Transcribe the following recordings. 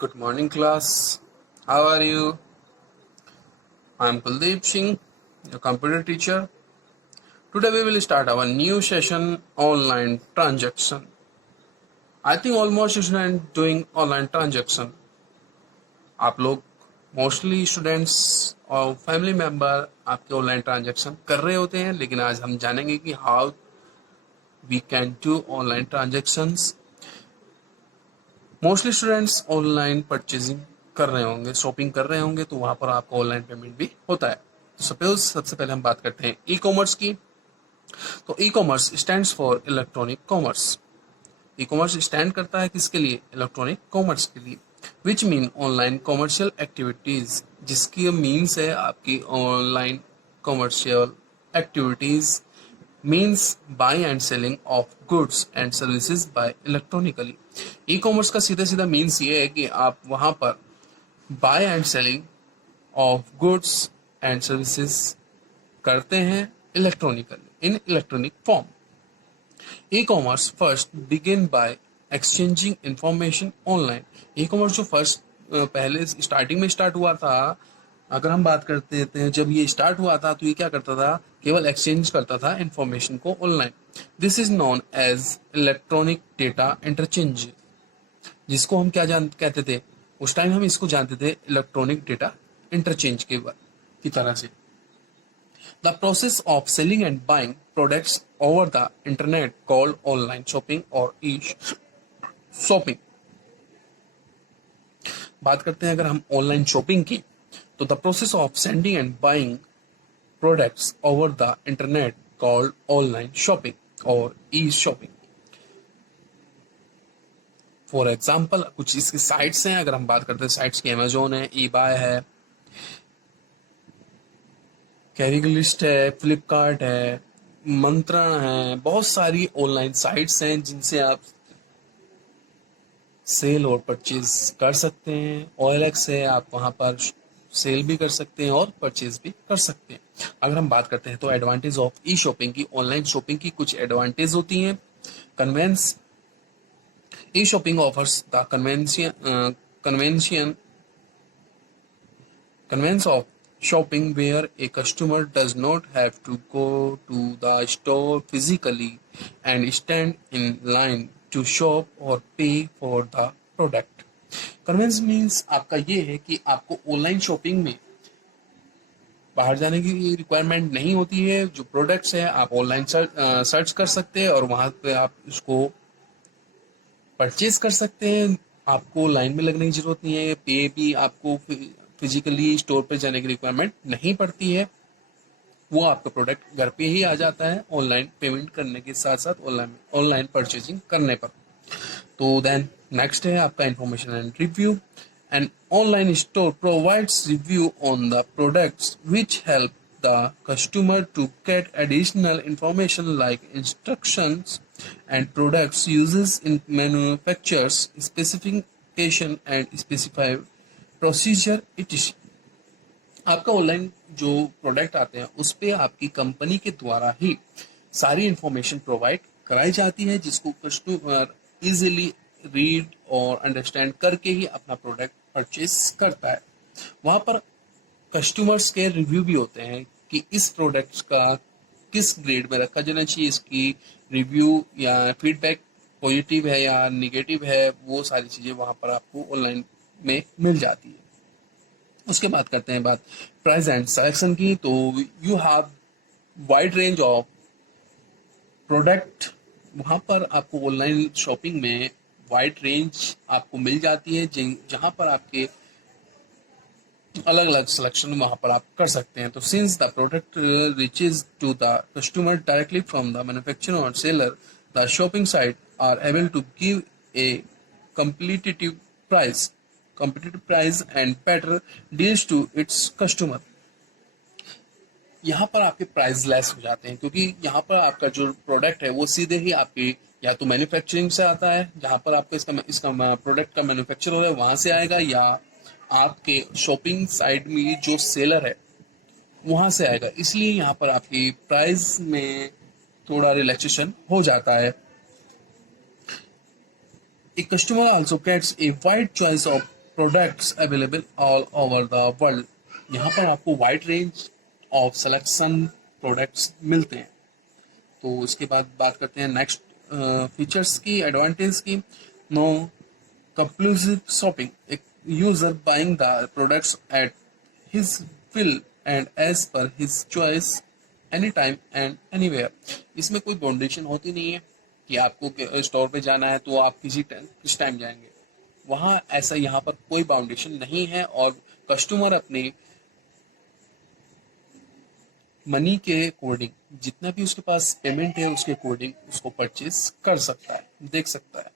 Good morning, class. How are you? I'm Kuldeep Singh, your computer teacher. Today we will start our new session online transaction. I think almost students doing online transaction. आप लोग mostly students और family member आपके online transaction कर रहे होते हैं, लेकिन आज हम जानेंगे कि how we can do online transactions. Mostly students online purchasing कर रहे होंगे, शॉपिंग कर रहे होंगे, तो वहां पर आपको ऑनलाइन पेमेंट भी होता है। तो सपोज सबसे पहले हम बात करते हैं ई कॉमर्स की। तो e commerce stands for electronic commerce. E commerce stand करता है किसके लिए? इलेक्ट्रॉनिक कॉमर्स के लिए। Which mean online commercial activities, जिसकी मीन्स है आपकी online commercial activities means buy and selling of goods and services by electronically। E commerce का सीधा सीधा मीन्स ये है कि आप वहां पर buy and selling of goods and services करते हैं electronically, in electronic form. E-commerce first begin by exchanging information online. E-commerce जो फर्स्ट पहले स्टार्टिंग में स्टार्ट हुआ था, अगर हम बात करते हैं जब ये स्टार्ट हुआ था तो ये क्या करता था? केवल एक्सचेंज करता था इंफॉर्मेशन को online. This is known as electronic data interchange, जिसको हम क्या कहते थे उस टाइम? हम इसको जानते थे इलेक्ट्रॉनिक डेटा इंटरचेंज की तरह से। The process of selling and buying products over the internet called online shopping और ई शॉपिंग। बात करते हैं अगर हम ऑनलाइन शॉपिंग की, तो the process of sending end buying products over the internet called online shopping और ई शॉपिंग। फॉर एग्जाम्पल कुछ इसकी साइट्स हैं, अगर हम बात करते हैं साइट्स की, अमेजोन है, ई बाय है, कैरिगलिस्ट है, फ्लिपकार्ट है, मंत्रण है, बहुत सारी ऑनलाइन साइट्स हैं जिनसे आप सेल और परचेज कर सकते हैं। OLX है, आप वहां पर सेल भी कर सकते हैं और परचेज भी कर सकते हैं। अगर हम बात करते हैं तो एडवांटेज ऑफ ई शॉपिंग की, ऑनलाइन शॉपिंग की कुछ एडवांटेज होती हैं। Convenience e-shopping offers the convenience of shopping where a customer does not have to go to the store physically and stand in line to shop or pay for the product। Convenience means आपका ये है कि आपको online shopping में बाहर जाने की requirement नहीं होती है। जो प्रोडक्ट्स है आप ऑनलाइन सर्च कर सकते हैं और वहां पे आप उसको परचेज कर सकते हैं। आपको लाइन में लगने की जरूरत नहीं है, पे भी आपको फिजिकली स्टोर पे जाने की रिक्वायरमेंट नहीं पड़ती है। वो आपका प्रोडक्ट घर पे ही आ जाता है ऑनलाइन पेमेंट करने के साथ साथ, ऑनलाइन परचेजिंग करने पर। तो देन नेक्स्ट है आपका information and review. An online store provides review on the products which help the customer to get additional information like instructions and products uses in manufacturers specification and specified procedure etc। आपका online जो product आते हैं उस पे आपकी company के द्वारा ही सारी इंफॉर्मेशन प्रोवाइड कराई जाती है, जिसको कस्टमर इजीली रीड और अंडरस्टैंड करके ही अपना प्रोडक्ट परचेज करता है। वहां पर कस्टमर्स के रिव्यू भी होते हैं कि इस प्रोडक्ट का किस ग्रेड में रखा जाना चाहिए, इसकी रिव्यू या फीडबैक पॉजिटिव है या निगेटिव है, वो सारी चीजें वहां पर आपको ऑनलाइन में मिल जाती है। उसके बाद करते हैं बात प्राइस एंड सिलेक्शन की। तो you have wide range of product. वहां पर आपको ऑनलाइन शॉपिंग में वाइड रेंज आपको मिल जाती है, जहां पर आपके अलग अलग सिलेक्शन वहां पर आप कर सकते हैं। तो since the product reaches to the customer directly from the manufacturer और seller, the shopping site are able to give a competitive price and better deals to its customer। यहाँ पर आपके प्राइस लेस हो जाते हैं क्योंकि यहाँ पर आपका जो प्रोडक्ट है वो सीधे ही आपकी या तो मैन्युफैक्चरिंग से आता है, जहाँ पर आपको इसका प्रोडक्ट का मैन्युफैक्चर हो रहा है वहां से आएगा, या आपके शॉपिंग साइट में जो सेलर है वहां से आएगा। इसलिए यहाँ पर आपकी प्राइस में थोड़ा रिलैक्सेशन हो जाता है। A customer also gets a wide choice of products available all over the world. यहाँ पर आपको wide range of selection products मिलते हैं। तो इसके बाद बात करते हैं नेक्स्ट फीचर्स की, एडवांटेज की। No compulsive shopping, a user buying the products at his will and as per his choice anytime and anywhere। इसमें कोई बाउंडेशन होती नहीं है कि आपको स्टोर पे जाना है तो आप किस टाइम जाएंगे, वहाँ ऐसा यहाँ पर कोई बाउंडेशन नहीं है और कस्टमर अपने मनी के अकॉर्डिंग जितना भी उसके पास पेमेंट है उसके अकॉर्डिंग उसको परचेज कर सकता है, देख सकता है।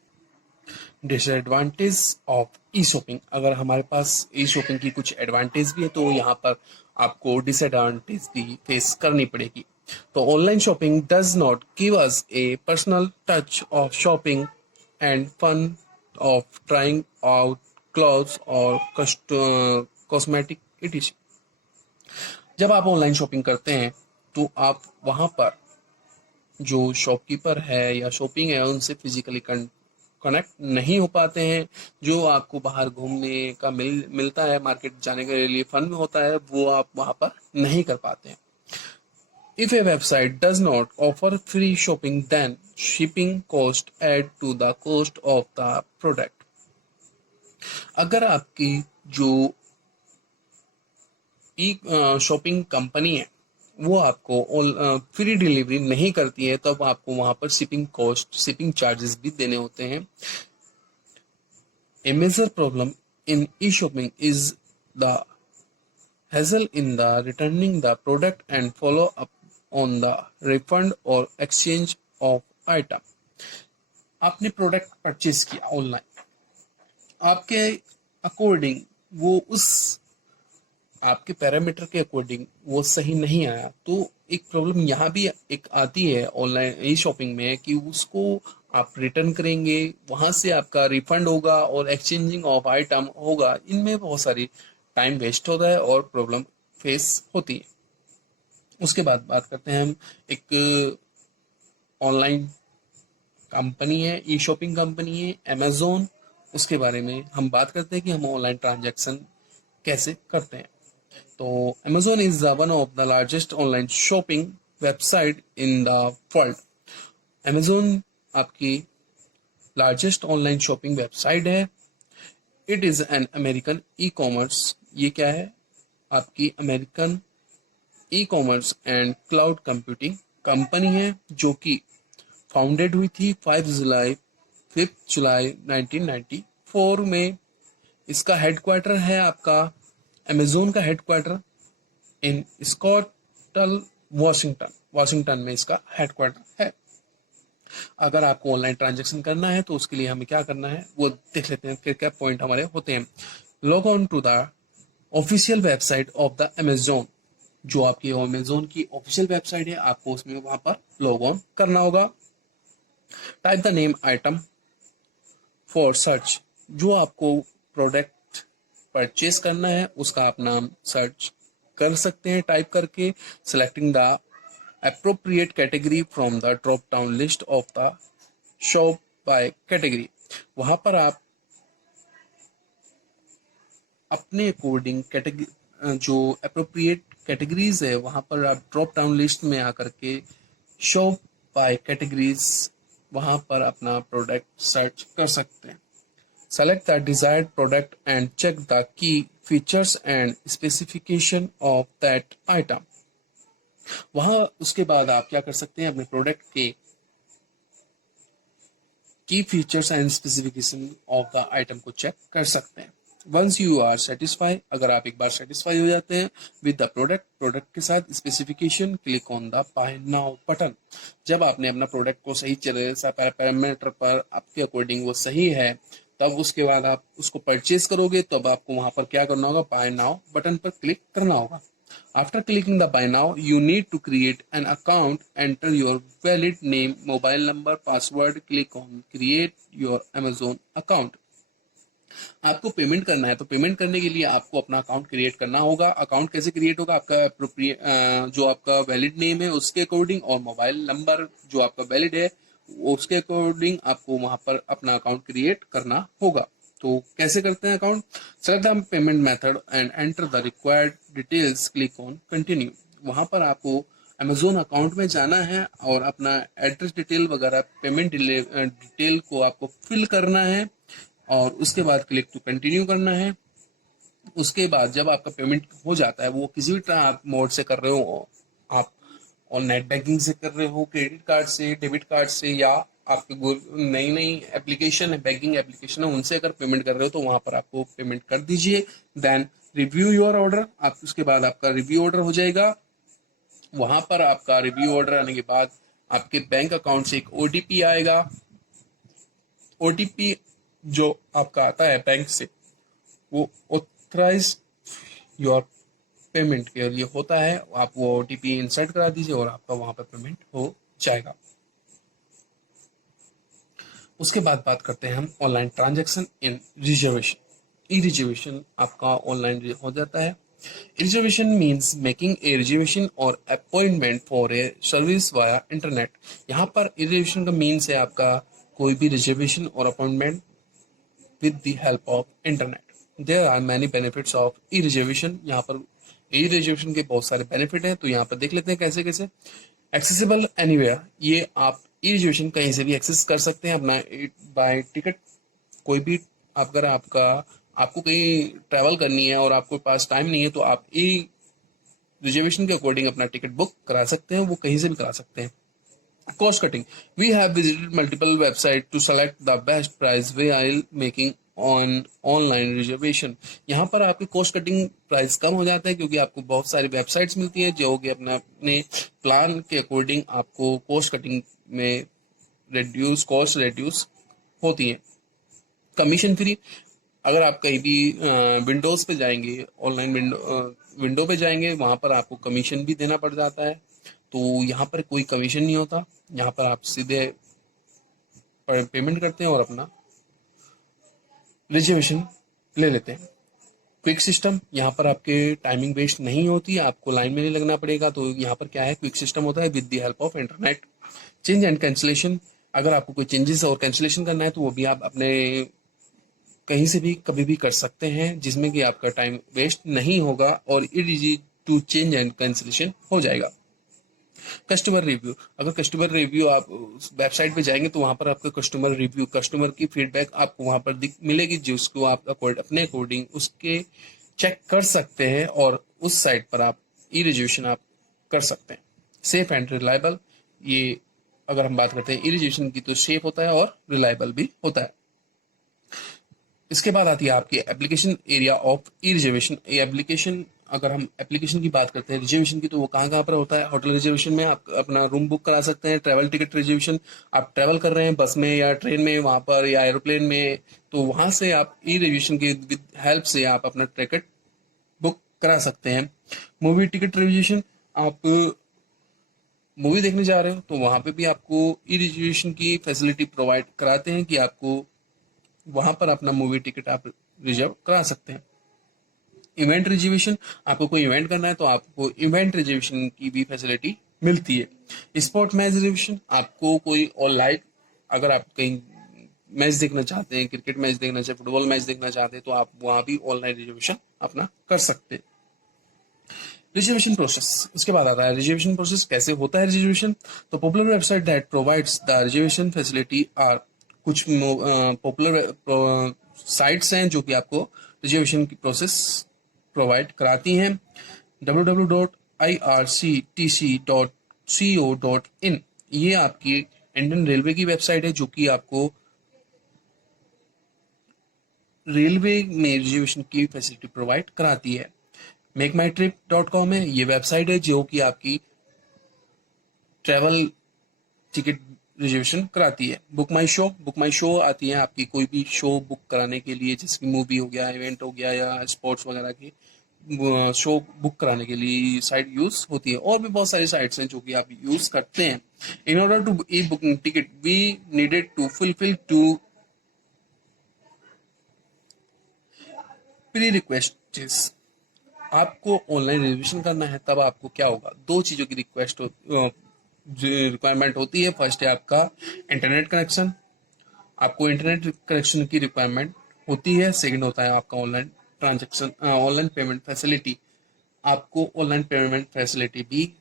डिसएडवांटेज ऑफ ई शॉपिंग, अगर हमारे पास ई शॉपिंग की कुछ एडवांटेज भी है तो यहाँ पर आपको डिसएडवांटेज भी फेस करनी पड़ेगी। तो online shopping does not give us a personal touch of shopping and fun of trying out clothes और कॉस्मेटिक एडिशन। जब आप ऑनलाइन शॉपिंग करते हैं तो आप वहाँ पर जो शॉपकीपर है या शॉपिंग है उनसे फिजिकली कनेक्ट नहीं हो पाते हैं। जो आपको बाहर घूमने का मिलता है, मार्केट जाने के लिए फन में होता है, वो आप वहां पर नहीं कर पाते हैं। If a website does not offer free shopping then shipping cost add to the cost of the product. अगर आपकी जो ई शॉपिंग कंपनी है वो आपको फ्री डिलीवरी नहीं करती है तब आपको वहां पर शिपिंग कॉस्ट, शिपिंग चार्जेस भी देने होते हैं। A major problem in e shopping is the hassle in the returning the product and follow up on the refund or exchange of item। आपने प्रोडक्ट परचेज किया ऑनलाइन, आपके according वो उस आपके पैरामीटर के अकॉर्डिंग वो सही नहीं आया तो एक प्रॉब्लम यहाँ भी एक आती है ऑनलाइन ई शॉपिंग में कि उसको आप रिटर्न करेंगे, वहां से आपका रिफंड होगा और एक्सचेंजिंग ऑफ आइटम होगा, इनमें बहुत सारी टाइम वेस्ट होता है और प्रॉब्लम फेस होती है। उसके बाद बात करते हैं हम एक ऑनलाइन कंपनी है, ई शॉपिंग कंपनी है अमेजोन। उसके बारे में हम बात करते हैं कि हम ऑनलाइन ट्रांजैक्शन कैसे करते हैं। तो Amazon is one of the largest online shopping website in the world। Amazon आपकी largest online shopping website है। It is an American e-commerce, ये क्या है, आपकी American e commerce and cloud computing company है जो कि फाउंडेड हुई थी 5 जुलाई 1994 में। इसका हेडक्वार्टर है आपका अमेजोन का हेडक्वार्टर इन स्कॉटल वाशिंगटन में इसका हेडक्वार्टर है। अगर आपको ऑनलाइन ट्रांजैक्शन करना है तो उसके लिए हमें क्या करना है वो देख लेते हैं, क्या क्या पॉइंट हमारे होते हैं। Log on to the official website of the Amazon, जो आपकी अमेजोन की ऑफिशियल वेबसाइट है आपको उसमें वहां पर लॉग ऑन करना होगा। Type the name item for search, जो आपको प्रोडक्ट परचेज करना है उसका आप नाम सर्च कर सकते हैं टाइप करके। Selecting the appropriate category from the drop down list of the shop by category, वहां पर आप अपने अकॉर्डिंग कैटेगरी जो अप्रोप्रिएट कैटेगरीज है वहां पर आप ड्रॉप डाउन लिस्ट में आकर के शॉप बाय कैटेगरीज वहां पर अपना प्रोडक्ट सर्च कर सकते हैं। Select the desired product and check the key features and specification of that item. वहां उसके बाद आप क्या कर सकते हैं, अपने प्रोडक्ट के की features and specification of the item को चेक कर सकते हैं। वंस यू आर सेटिस्फाई, अगर आप एक बार सेटिस्फाई हो जाते हैं विद द प्रोडक्ट के साथ specification, click on the buy now button. जब आपने अपना प्रोडक्ट को सही पैरामीटर पर आपके अकॉर्डिंग वो सही है तब उसके बाद आप उसको परचेज करोगे तब आपको वहां पर क्या करना होगा, बाय नाउ बटन पर क्लिक करना होगा। After clicking the buy now, you need to create an account, enter your valid name, mobile number, password, click on create your Amazon account। आपको पेमेंट करना है तो पेमेंट करने के लिए आपको अपना अकाउंट क्रिएट करना होगा। अकाउंट कैसे क्रिएट होगा, आपका जो आपका वैलिड नेम है उसके अकॉर्डिंग और मोबाइल नंबर जो आपका वैलिड है उसके अकॉर्डिंग आपको वहां पर अपना अकाउंट क्रिएट करना होगा। तो कैसे करते हैं account? Select the payment method and enter the required details, click on continue. वहां पर आपको अमेजोन अकाउंट में जाना है और अपना एड्रेस डिटेल वगैरह पेमेंट डिटेल को आपको फिल करना है और उसके बाद क्लिक टू कंटिन्यू करना है। उसके बाद जब आपका पेमेंट हो जाता है, वो किसी भी आप मोड से कर रहे हो, आप और नेट बैंकिंग से कर रहे हो, क्रेडिट कार्ड से, डेबिट कार्ड से, या आपके नई नई एप्लीकेशन है, बैंकिंग एप्लीकेशन है, उनसे अगर पेमेंट कर रहे हो तो वहां पर आपको पेमेंट कर दीजिए। देन रिव्यू योर ऑर्डर, आप उसके बाद आपका रिव्यू ऑर्डर हो जाएगा। वहां पर आपका रिव्यू ऑर्डर आने के बाद आपके बैंक अकाउंट से एक ओटीपी आएगा। ओटीपी जो आपका आता है बैंक से, वो ऑथराइज योर पेमेंट के लिए होता है। आप वो ओटीपी इंसर्ट करा दीजिए और आपका वहां पर पेमेंट हो जाएगा। उसके बाद बात करते हैं हम online transaction in reservation. E reservation आपका ऑनलाइन हो जाता है। Reservation means making a reservation और appointment for a service via internet. यहाँ पर ई रिजर्वेशन का मीन्स है आपका कोई भी रिजर्वेशन और appointment with the help of internet. There are many benefits of e-reservation. यहाँ पर e-reservation के बहुत सारे बेनिफिट हैं, तो यहाँ पर देख लेते हैं कैसे कैसे। एक्सेसिबल एनीवेयर, ये आप e-reservation कहीं से भी एक्सेस कर सकते हैं अपना बाय टिकट। कोई भी अगर आपको कहीं ट्रैवल करनी है और आपके पास टाइम नहीं है, तो आप ई रिजर्वेशन के अकॉर्डिंग अपना टिकट बुक करा सकते हैं, वो कहीं से भी करा सकते हैं। Cost cutting. We have visited multiple websites to select the best price while making on online reservation. यहाँ पर आपकी कॉस्ट कटिंग प्राइस कम हो जाता है क्योंकि आपको बहुत सारी वेबसाइट्स मिलती हैं जो कि अपने प्लान के अकॉर्डिंग आपको कॉस्ट कटिंग में कॉस्ट रिड्यूस होती है। कमीशन फ्री, अगर आप कहीं भी विंडोज पे जाएंगे, ऑनलाइन विंडो पे जाएंगे, वहां पर आपको कमीशन भी देना पड़ जाता है। तो यहाँ पर कोई कमीशन नहीं होता, यहाँ पर आप सीधे पेमेंट करते हैं और अपना रिजर्वेशन ले लेते हैं। क्विक सिस्टम, यहाँ पर आपके टाइमिंग वेस्ट नहीं होती, आपको लाइन में नहीं लगना पड़ेगा। तो यहाँ पर क्या है, क्विक सिस्टम होता है with the help of internet. Change and cancellation, अगर आपको कोई चेंजेस और कैंसिलेशन करना है तो वो भी आप अपने कहीं से भी कभी भी कर सकते हैं, जिसमें कि आपका टाइम वेस्ट नहीं होगा और easy to change and cancellation हो जाएगा। कस्टमर रिव्यू, अगर कस्टमर रिव्यू आप वेबसाइट पे जाएंगे तो वहां पर आपका कस्टमर रिव्यू, कस्टमर की फीडबैक आपको वहां पर मिलेगी, जिसको आप अपने अकॉर्डिंग उसके चेक कर सकते हैं और उस साइट पर आप ई रिजर्वेशन आप कर सकते हैं। सेफ एंड रिलायबल, ये अगर हम बात करते हैं ई रिजर्वेशन की तो सेफ होता है और रिलायबल भी होता है। इसके बाद आती है आपकी application area of E reservation. ये एप्लीकेशन, अगर हम एप्लीकेशन की बात करते हैं रिजर्वेशन की, तो वो कहाँ कहाँ पर होता है। होटल रिजर्वेशन में आप अपना रूम बुक करा सकते हैं। ट्रैवल टिकट रिजर्वेशन, आप ट्रैवल कर रहे हैं बस में या ट्रेन में वहां पर या एरोप्लेन में, तो वहां से आप ई रिजर्वेशन की विद हेल्प से आप अपना टिकट बुक करा सकते हैं। मूवी टिकट रिजर्वेशन, आप मूवी देखने जा रहे हो तो वहां पे भी आपको ई रिजर्वेशन की फैसिलिटी प्रोवाइड कराते हैं कि आपको वहां पर अपना मूवी टिकट आप रिजर्व करा सकते हैं। इवेंट रिजर्वेशन, आपको कोई इवेंट करना है तो आपको इवेंट रिजर्वेशन की भी फैसिलिटी मिलती है। स्पोर्ट मैच रिजर्वेशन, आपको कोई और लाइव, अगर आप कहीं मैच देखना चाहते हैं, क्रिकेट मैच देखना चाहते हैं, फुटबॉल मैच देखना चाहते हैं, तो आप वहां भी ऑनलाइन रिजर्वेशन अपना कर सकते हैं। रिजर्वेशन प्रोसेस, उसके बाद आता है रिजर्वेशन प्रोसेस कैसे होता है रिजर्वेशन। तो popular website that provides the reservation facility are, कुछ पॉपुलर साइट्स हैं जो कि आपको रिजर्वेशन की प्रोसेस प्रोवाइड कराती हैं। www.irctc.co.in, ये आपकी इंडियन रेलवे की वेबसाइट है जो कि आपको रेलवे में रिजर्वेशन की फैसिलिटी प्रोवाइड कराती है। मेकमाईट्रिप.com है, ये वेबसाइट है जो कि आपकी ट्रैवल टिकट रिजर्वेशन कराती है। बुक माई शो आती है आपकी कोई भी शो बुक कराने के लिए, जैसे कि मूवी हो गया, इवेंट हो गया या स्पोर्ट्स वगैरह की शो बुक कराने के लिए साइट यूज होती है। और भी बहुत सारी साइट्स हैं जो कि आप यूज करते हैं। In order to e booking ticket we needed to fulfil to pre request. आपको ऑनलाइन रिजर्वेशन करना है तब आपको क्या होगा, दो चीजों की रिक्वायरमेंट होती है। फर्स्ट है आपका इंटरनेट कनेक्शन, आपको इंटरनेट कनेक्शन की रिक्वायरमेंट होती है। सेकंड होता है आपका online transaction, online payment facility. आपको ऑनलाइन पेमेंट फैसिलिटी भी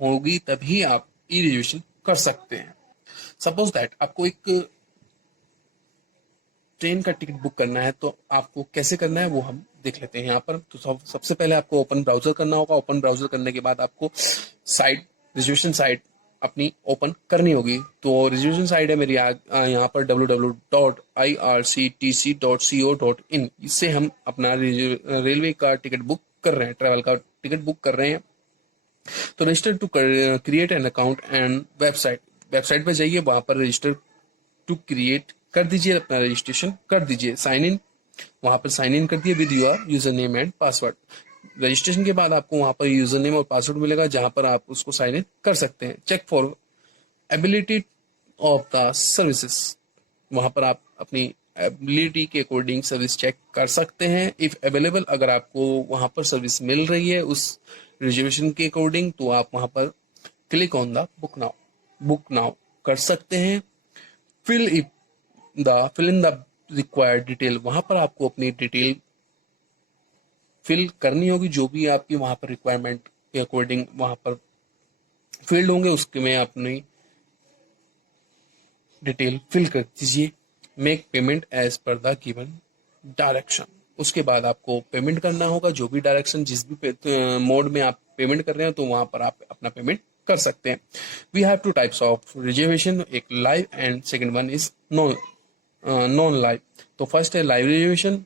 होगी तभी आप ई रिजर्वेशन कर सकते हैं। सपोज दैट आपको एक ट्रेन का टिकट बुक करना है, तो आपको कैसे करना है वो हम देख लेते हैं यहाँ पर। तो सबसे पहले आपको ओपन ब्राउजर करना होगा। ओपन ब्राउजर करने के बाद आपको साइट, रिजर्वेशन साइट अपनी ओपन करनी होगी। तो रिजर्वेशन साइट है मेरी यहाँ पर www.irctc.co.in। इससे हम अपना रेलवे का टिकट बुक कर रहे हैं, ट्रैवल का टिकट बुक कर रहे हैं। तो register to create an account and website, website पर जाइए, वहां पर रजिस्टर टू क्रिएट कर दीजिए, अपना रजिस्ट्रेशन कर दीजिए, साइन इन, वहां पर साइन इन कर दिए with your user name and password. Registration के बाद आपको वहां पर यूजर नेम और पासवर्ड मिलेगा, जहां पर आप उसको साइन इन कर सकते हैं। Check for ability of the services, वहां पर आप अपनी एबिलिटी के अकॉर्डिंग सर्विस चेक कर सकते हैं। इफ अवेलेबल, अगर आपको वहां पर सर्विस मिल रही है उस रिजर्वेशन के अकॉर्डिंग, तो आप वहां पर click on the book now कर सकते हैं। Fill in the required detail, वहां पर आपको अपनी डिटेल फिल करनी होगी, जो भी आपकी वहां पर रिक्वायरमेंट के अकॉर्डिंग वहां पर फील्ड होंगे, उसके में अपनी डिटेल फिल कर दीजिए। Make payment as per the given direction, उसके बाद आपको पेमेंट करना होगा, जो भी डायरेक्शन जिस भी मोड में आप पेमेंट कर रहे हैं, तो वहां पर आप अपना पेमेंट कर सकते हैं। We have two types of reservation, एक live and second one is non live. तो फर्स्ट है live reservation,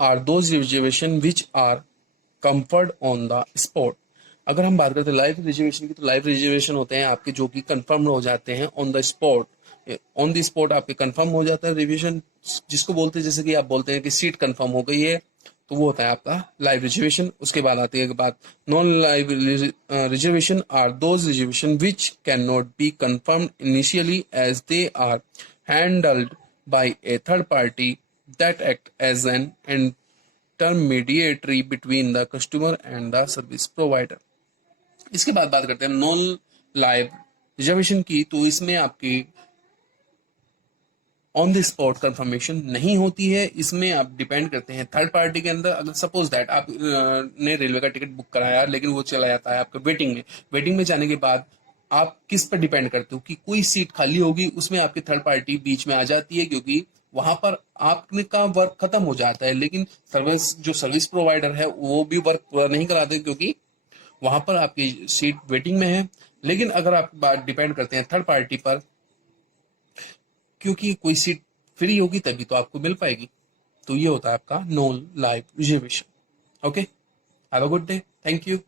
are those reservation which are confirmed on the spot. अगर हम बात करते हैं लाइव रिजर्वेशन की, तो लाइव रिजर्वेशन होते हैं आपके जो कि कंफर्म हो जाते हैं on the spot. On the spot आपके कंफर्म हो जाता है रिजर्वेशन, जिसको बोलते हैं, जैसे कि आप बोलते हैं कि सीट कंफर्म हो गई है, तो वो होता है आपका लाइव रिजर्वेशन। उसके बाद आती है बात non live reservation, are those reservation which can not be confirm initially as they are handled by a third party that act as an intermediary between the customer and the service provider। इसके बाद बात करते हैं non live reservation की। तो इसमें आपकी on the spot confirmation नहीं होती है, इसमें आप डिपेंड करते हैं थर्ड पार्टी के अंदर। अगर सपोज दैट आप ने रेलवे का टिकट बुक कराया, लेकिन वो चला जाता है आपका वेटिंग में। वेटिंग में जाने के बाद आप किस पर डिपेंड करते हो कि कोई सीट खाली होगी, उसमें आपकी थर्ड पार्टी बीच में आ जाती है, क्योंकि वहां पर आपने का वर्क खत्म हो जाता है, लेकिन सर्विस प्रोवाइडर है वो भी वर्क पूरा नहीं कराते, क्योंकि वहां पर आपकी सीट वेटिंग में है। लेकिन अगर आप बात डिपेंड करते हैं थर्ड पार्टी पर, क्योंकि कोई सीट फ्री होगी तभी तो आपको मिल पाएगी। तो ये होता है आपका non live reservation. Okay, have a good day, thank you.